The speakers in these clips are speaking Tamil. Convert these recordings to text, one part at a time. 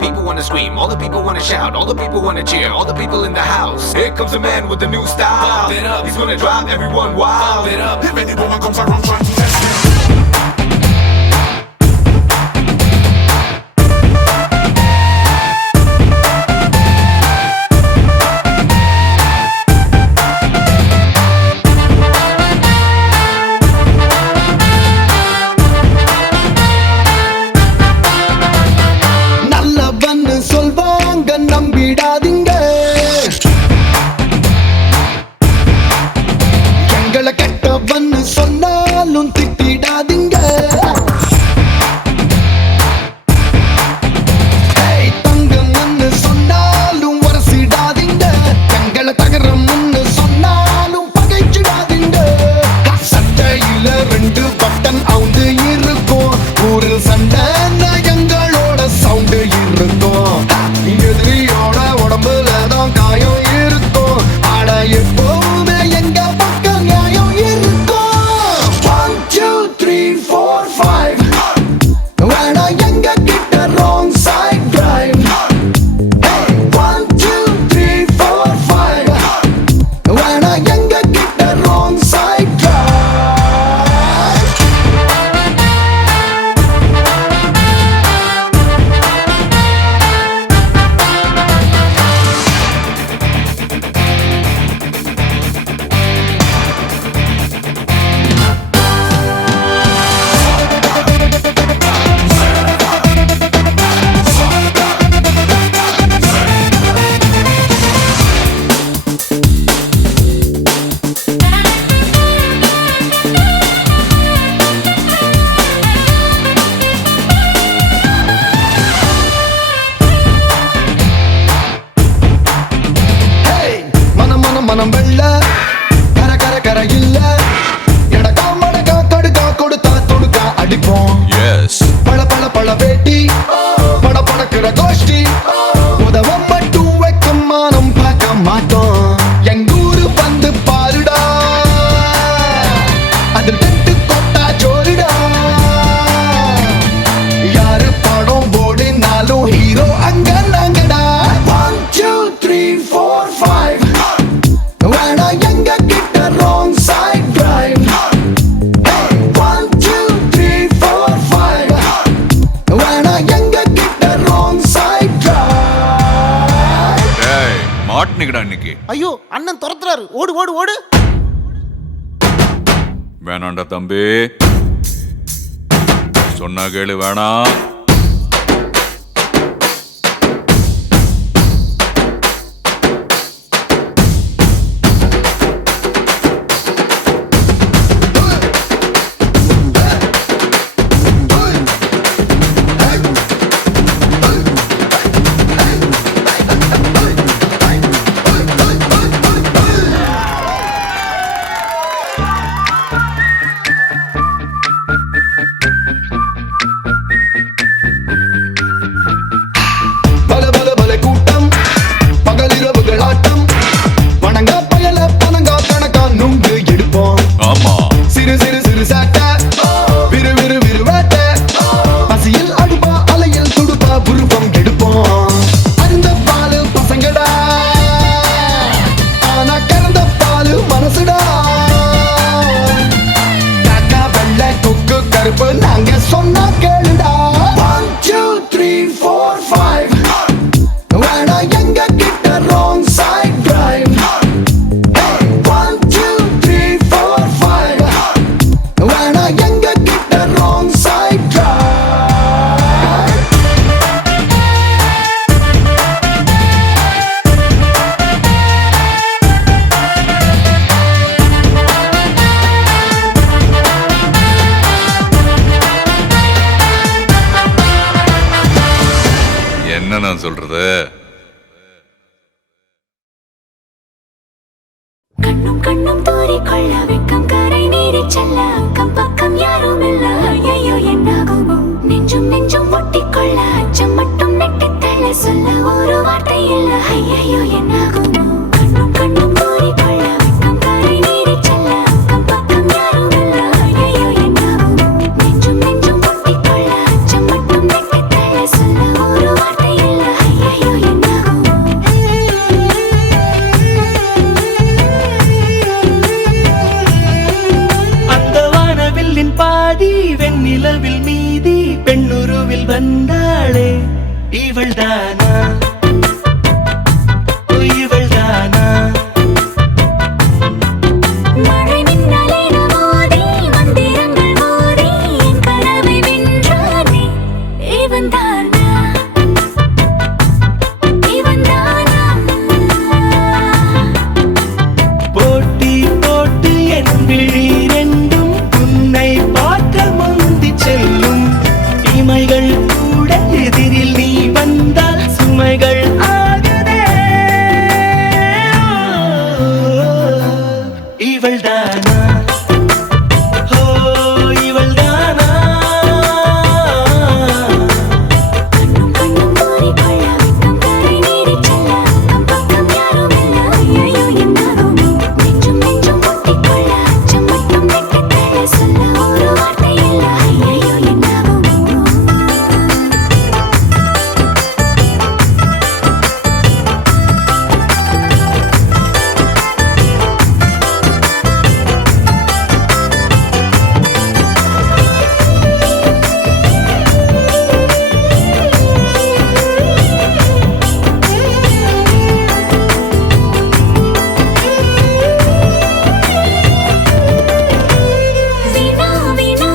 People wanna scream, all the people wanna shout, all the people wanna cheer, all the people in the house. Here comes a man with a new style. Pump it up. He's gonna drive everyone wild. Pump it up. If any woman comes around trying to test him. நம்பிடாதீங்க, எங்களை கெட்டவன்னு சொன்னாலும் திட்டிடாதீங்க. தங்கம்னு சொன்னாலும் வரசிடாதீங்க, எங்களை தகரம்னு சொன்னாலும் பகைச்சிடாதீங்க. சட்டையில 2 பட்டன் அவுந்து இருக்கும், ஊரில் சண்டை எங்களோட சவுண்டு இருக்கும். எதிரியோட உடம்புல தான் காயம் இருக்கும், ஆனா எப்பவுமே எங்க பக்கம் நியாயம் இருக்கும். 1 2 3 4 5 வேணா எங்க கிட்ட wrong side drive. 1 2 3 4 5 வேணா எங்க கிட்ட wrong side drive. மனம் வெள்ள கர கர கர இல்ல, எடக்கா மடக்கா கடுக்கா கொடுத்தா தொடுக்கா அடிப்போம். பழ பழ பழ வேட்டி பட படக்கிற கோஷ்டி, உதவம் மட்டும் வைக்க மானம் பார்க்க மாட்டோம். எங்கூரு வந்து பாருடா, அதில் டெட்டு கொட்டா ஜோருடா. யாரு படம் ஓடினாலும் ஹீரோ அங்க நாங்கடா. 1 2 3 4 5 வேணா எங்க கிட்ட wrong side drive. 1 2 3 4 5 வேணா எங்க கிட்ட wrong side drive. மாட்டினிக்கடா இன்னைக்கு. ஐயோ அண்ணன் துரத்துறாரு, ஓடு ஓடு ஓடு. வேணாண்டா தம்பி, சொன்னா கேளு. வேணாம். பல பல பல கூட்டம், பகலிரவுகள் ஆட்டம், வணங்கா பயல பணங்கா கணக்கா நுங்கு எடுப்போம். ஆமா, சிறு சிறு சிறு சாட்டை, விறு விறு விறு வேட்டை, பசியில் அடுப்பா அலையில் துடுப்பா புருவம் எடுப்போம். அந்த பாலு பசங்கடா, ஆனா கறந்த பாலு மனசுடா. காக்கா வெள்ளை கொக்கு கருப்பு நாங்க சொன்னா கேளுடா. 1 2 3 4 5 வேணா எங்க கிட்ட wrong side drive. 1 2 3 4 5 வேணா எங்க கிட்ட wrong side drive. என்ன நான் சொல்றது? கண்ணும் கண்ணும் தூரிக்கொள்ள வெக்கம் கரை நீரி செல்ல அக்கம் பக்கம் யாரும் இல்ல. ஐயோ என்னாகுமோ, நெஞ்சும் நெஞ்சும் ஒட்டிக்கொள்ள அச்சம் மட்டும் நெட்டித்தள்ள சொல்ல ஒரு வார்த்தை இல்ல. ஐயோ என்னாகுமோ, கண்ணும் கண்ணும் தூரிக்கொள்ள வெக்கம் கரை நீரி செல்ல அக்கம் பக்கம் யாரும் இல்ல. ஐயோ என்னாகுமோ, நெஞ்சும் நெஞ்சும் இவள்தானா இவள்தானா மழை மின்னலின மோதி மந்திரங்கள் மோதி என் கனவை வென்றானே இவன்தானா இவன்தானா போட்டி போட்டு என் விழி ரெண்டும் உன்னை பார்க்க முந்தி செல்லும் இமைகள் கூட எதிரில் நீ வந்தால் சுமைகள் ஆகுதே இவள்தானா ஓ இவள்தானா கண்ணும் கண்ணும் தோரிக்கொள்ள வெட்கம் கரை நீடிச் செல்ல அக்கம் பக்கம் யாரும் இல்ல ஐயையோ என்னாகுமோ நெஞ்சும் நெஞ்சும் ஒட்டிக்கொள்ள அச்சம் மட்டும் வெட்டித் தள்ள சொல்ல ஒரு வார்த்தை இல்ல ஐயையோ என்னாகுமோ வினா வினா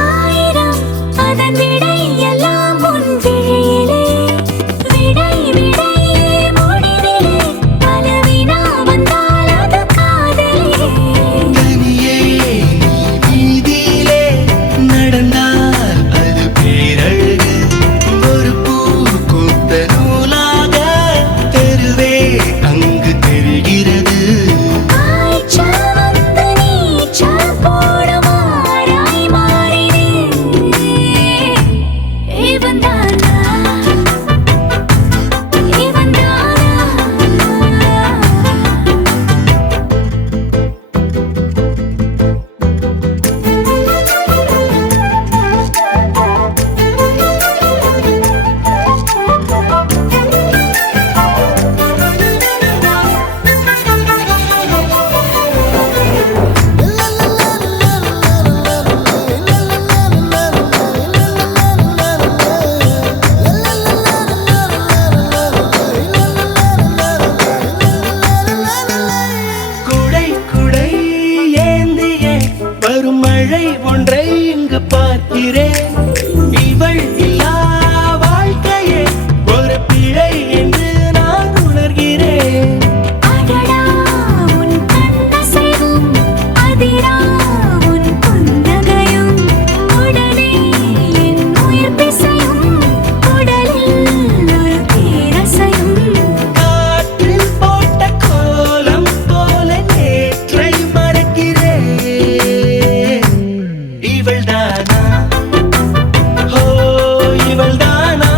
ஆயிரம் அதன் விடை எல்லாம் உன் விழியிலே விடை விடை முடிவிலே பல வினா வந்தால் அது காதலே தனியே நீ வீதியிலே நடந்தால் அது பேரழகு ஒரு பூ கொத்த நூலாக தெருவே அங்கு தெரிகிறது காய்ச்சல் வந்து நீச்சல் போடுமாறாய் மாறினேன் இவன்தானா இவன்தானா குடை குடை ஏந்திய வரும் மழை ஒன்றை இங்கு பார்க்கிறேன் இவள் இல்லா வாழ்க்கையே ஒரு பிழை என்று நான் உணர்கிறேன் அடடா உன் கண்ணசைவும் அதிரா உன் புன்னகையும் உடனே என் உயிர் பிசையும் உடலில் ஒரு பேரசையும் காற்றில் போட்ட கோலம் போல நேற்றை மறக்கிறேன் இவள்தானா ஓ இவள்தானா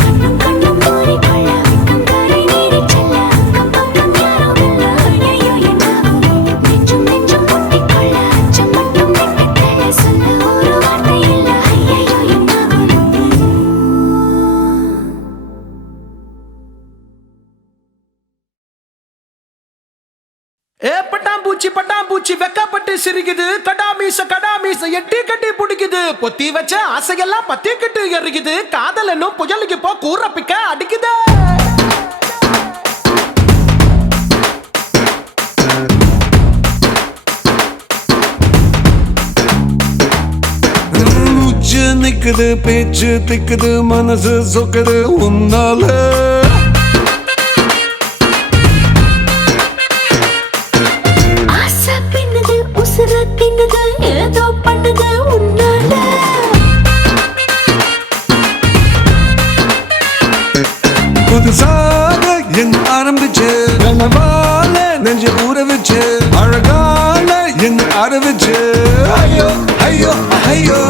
கண்ணும் கண்ணும் தோரிக்கொள்ள வெட்கம் கரை நீடிச் செல்ல அக்கம் பக்கம் யாரும் இல்ல ஐயையோ என்னாகுமோ நெஞ்சும் நெஞ்சும் ஒட்டிக்கொள்ள அச்சம் மட்டும் வெட்டித் தள்ள சொல்ல ஒரு வார்த்தை இல்ல ஐயையோ என்னாகுமோ பட்டாம்பூச்சி வெக்கப்பட்டு சிரிக்குது கடாமீச எட்டி கட்டி பிடிக்குது பொத்தி வச்ச ஆசையெல்லாம் பத்திக்கிட்டு எறிக்குது காதல் என்னும் புயலுக்கு போ கூற பிக்க அடிக்குது மூச்சு நிக்குது பேச்சு திக்குது மனசு சொக்குது உன்னால ஆசை பின்னுது உசுர தின்னுது ஏதோ பண்ணுது உன்னால புதுசாக என்ன ஆரம்பிச்சு கனவால நெஞ்சு ஊற வச்சு அழகால என்ன ஆரம்பிச்சு ஐயோ ஐயோ ஐயோ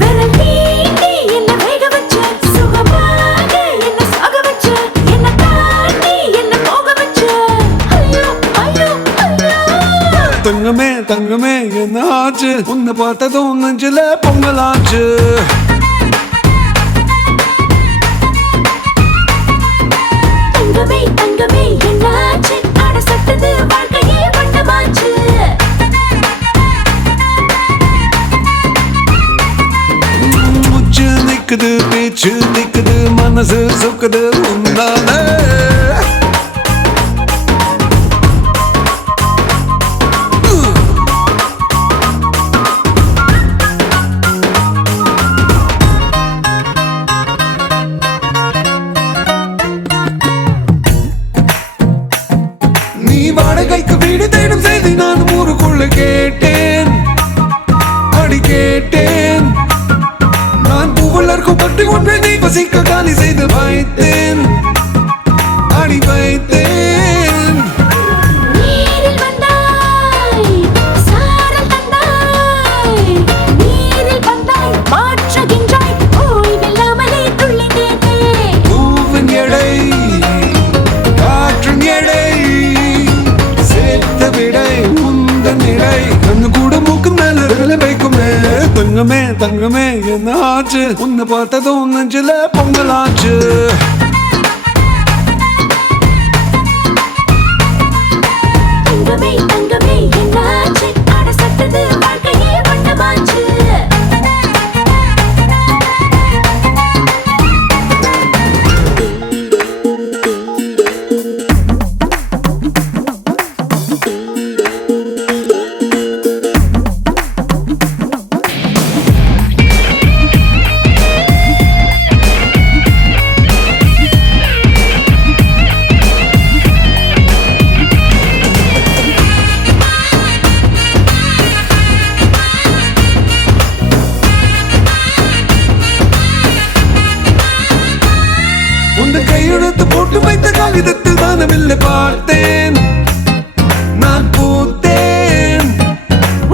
விரல் நீட்டி என்ன வேக வச்ச சுகமாக என்ன சாக வச்ச என்ன தாண்டி என்ன போக வச்ச ஐயோ ஐயோ ஐயோ தங்கமே தங்கமே என்ன ஆச்சு உன்னை பார்த்ததும் நெஞ்சில பொங்கலாச்சு தங்கமே தங்கமே என்னாச்சு அட சட்டது வாழ்க்கையே வட்டமாச்சு திக்குது பேச்சு திக்குது மனசு சுக்குது உன்னால நீ வாடகைக்கு வீடு தேடும் செய்தி நான் ஊருக்குள்ள கேட்டேன் அடி கேட்டேன் நான் பூவலர்க்கும் பற்றி ஒன்றை நீ வசிக்க காலி செய்து வைத்தேன் அடி வைத்தேன் நீரில் வந்தாய் சாரல் தந்தாய் நீரில் வந்தாய் மாற்றுகின்றாய் ஓய்வில்லாமலே துள்ளினேனே பூவின் எடை காற்றின் எடை சேர்த்த விடை உந்தன் இடை கண்ணு கூட மூக்கு மேல விரல வைக்குமே தங்கமே தங்கமே என்ன ஆச்சு உன்னை பார்த்ததும் நெஞ்சில பொங்கலாச்சு தங்கமே தங்கமே என்னாச்சு அட சட்டது வாழ்க்கையே வண்ணமாச்சு உந்த கையெழுத்து போட்டு வைத்த காகிதத்தில் தானவில்லை பார்த்தேன் நான் பூத்தேன்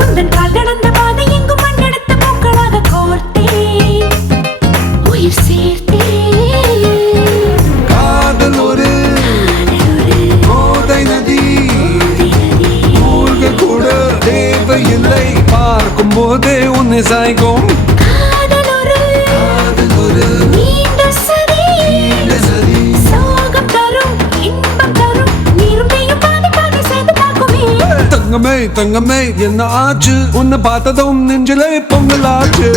உந்தன் கால் நடந்த பாதை எங்கும் மண்ணெடுத்த பூக்களாக கோர்த்தேன் உயிர் சேர்த்தேன் காதல் ஒரு கோதை நதி மூழ்க கூட தேவையில்லை பார்க்கும் போதே உன்னை சாய்க்கும் காதல் ஒரு நீண்ட சரி சோகம் தரும் இன்பம் தரும் நீரும் நீயும் பாதி பாதி சேர்ந்து பார்க்குமே தங்கமே தங்கமே என்ன ஆச்சு உன்னை பார்த்ததும் நெஞ்சிலே பொங்கலாச்சு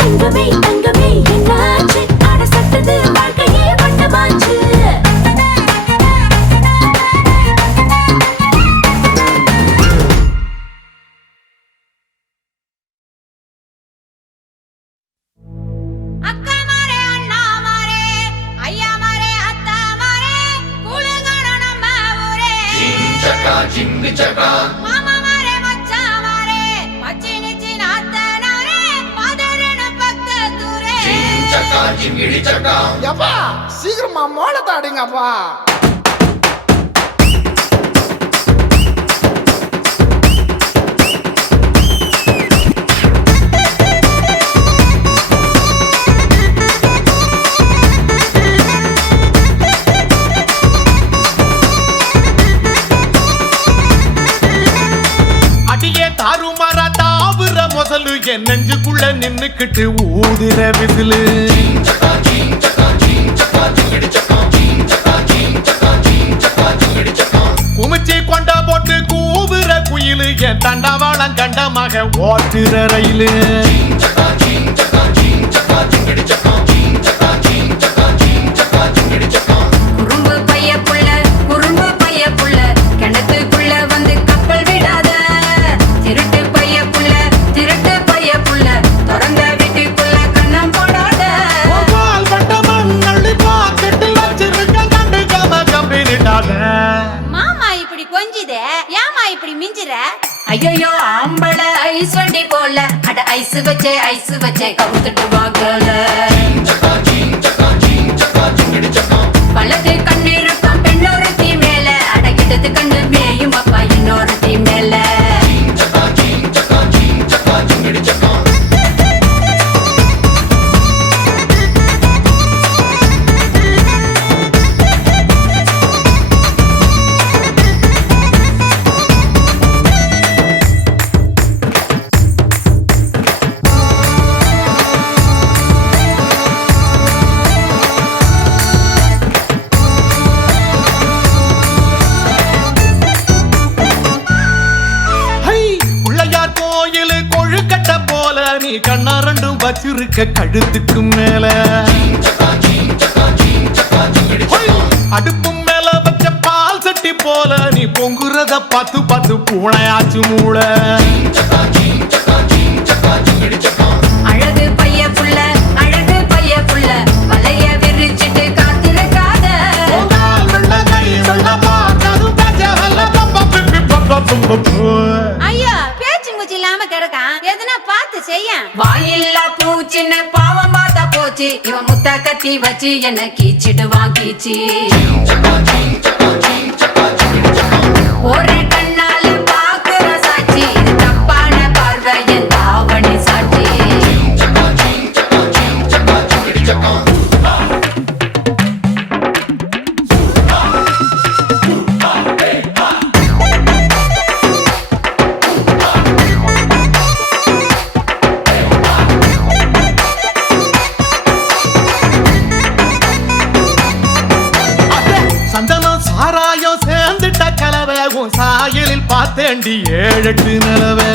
தங்கமே தங்கமே என்னாச்சு அட சட்டது வாழ்க்கையே வண்ணமாச்சு அக்கா மாரே அண்ணா மாரே ஐயா மாரே அத்தா மாரே குளுங்கட நம்ம ஊரே மாமா மாரே மச்சா மாரே மச்சினி சின்ன அத்தனாரே பதறன பக்கத்தூரே எப்பா சீக்கிரமா மோளத்தை அடிங்கப்பா அடியே தாறுமாறா தாவுற முதலு என் நெஞ்சுக்குள்ள நின்னுக்கிட்டு ஊதுற விசிலு குமிச்சி கொண்டா போட்டு கூவுற குயிலு என் தண்டவாளம் கண்டமாக ஓட்டுற ரயிலு குறும்பு பைய புள்ள கிணத்துக்குள்ள வந்து கப்பல் விடாத திருட்டு பைய புள்ள திறந்த வீட்டுக்குள்ள கண்ணம் போடாத பால் வட்டமன் அள்ளி பாக்கெட்டு வச்சிருக்க கண்டுக்காம கம்பிட்டாத மாமா இப்படி கொஞ்சிதே ஏமா இப்படி மிஞ்சிர ஐயோ ஆம்பள ஐஸ் வண்டி போல அட ஐஸ் வச்சே கவுத்துட்டு வாங்கல பழத்து கண்ணு இருக்கும் பெண்ணொரு தீ மேல அடக்கிட்டது கண்ணு மேயும் அப்பா இன்னொரு தீ மேல நீ கண்ணா ரெண்டும் வச்சிருக்க கழுத்துக்கு மேல அடுப்பு மேல வச்ச பால் சட்டி போல நீ பொங்குறத பார்த்து பார்த்து பூனையாச்சு மூளை அழகு பைய புள்ள அழகு பைய புள்ள வலைய விரிச்சிட்டு காத்திருக்காத ஐயா பேச்சு மூச்சு இல்லாம கிடக்கான் எதுனா பார்த்து செய்ய வாயில்லா பூச்சின்னு பாவம் பார்த்தா போச்சு இவன் முத்த கத்தி வச்சு என்ன கீச்சிடுவான் கீச்சி ஒரு கண்ணால பாக்குற சாட்சி இது தப்பான பார்வை என் தாவணி சாட்சி சந்தனம் சாராயம் சேர்ந்துட்ட கலவை உன் சாயலில் பார்த்தேண்டி 7-8 நிலவை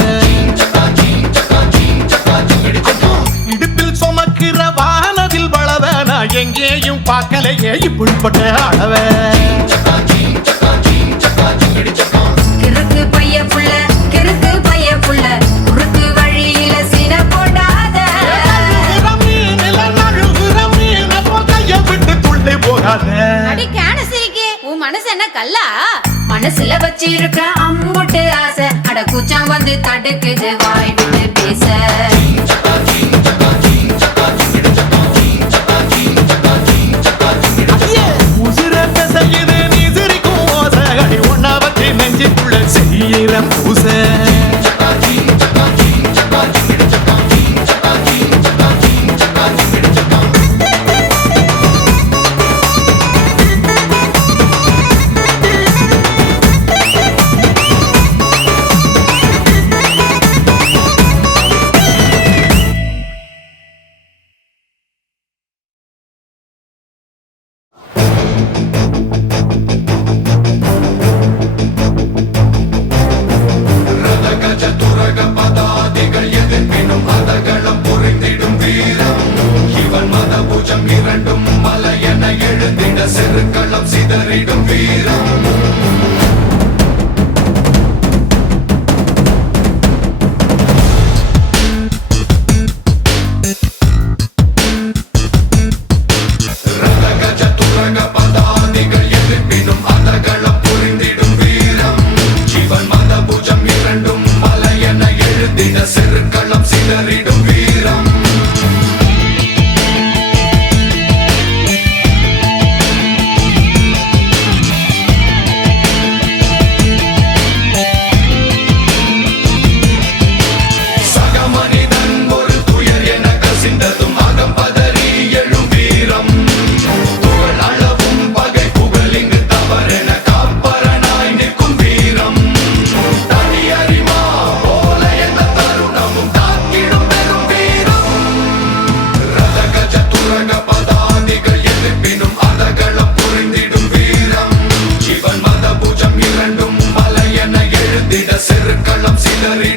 இடுப்பில் சுமக்கிற வானவில் வளவ நான் எங்கேயும் பார்க்கலையே இப்படிப்பட்ட அளவை கிறுக்கு பைய புள்ள கிறுக்கு பைய புள்ள குறுக்கு வழியில சீன போடாத அடிக்கான சிரிக்கே உன் மனசு என்ன கல்லா மனசுல வச்சிருக்க அம்புட்டு ஆசை அட கூச்சம் வந்து தடுக்குது வாய் விட்டு பேச உசிர செய்யுது நீ சிரிக்கும் ஓசை அடி ஒன்னா வச்சு நெஞ்சுக்குள்ள செய்யற பூசை செருக்களம் சிதறிடும் வீரம் ரதகஜ துரக பதாதிகள் எதிர்ப்பினும் அதகளம் புரிந்திடும் வீரம் ஜீவன் மத பூஜம் இரண்டும் மலையென எழுதிட செருக்களம் சிதறிடும் வீரம் செருக்களம் சிதறி